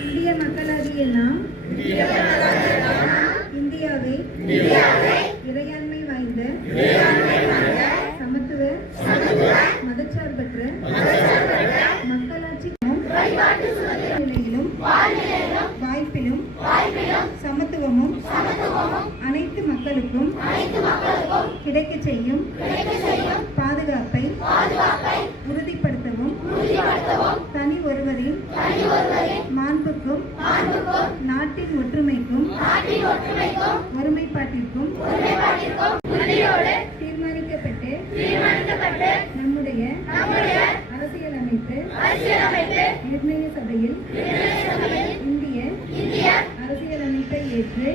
இந்திய மக்களாகிய நாம் இந்தியாவை இறையாண்மை வாய்ந்த சமத்துவ மதச்சார்பற்ற மக்களாட்சி நிலையிலும் வாய்ப்பிலும் சமத்துவமும் அனைத்து மக்களுக்கும் கிடைக்கச் செய்யும் பாதுகாப்பை உறுதிப்படுத்தவும் தனி ஒருவரின் மாண்புக்கும் நாட்டின் ஒற்றுமைக்கும் ஒருமைப்பாட்டிற்கும் தீர்மானிக்கப்பட்டு நம்முடைய அரசியலமைப்பு நிர்ணய சபையில் இந்திய அரசியலமைப்பை ஏற்று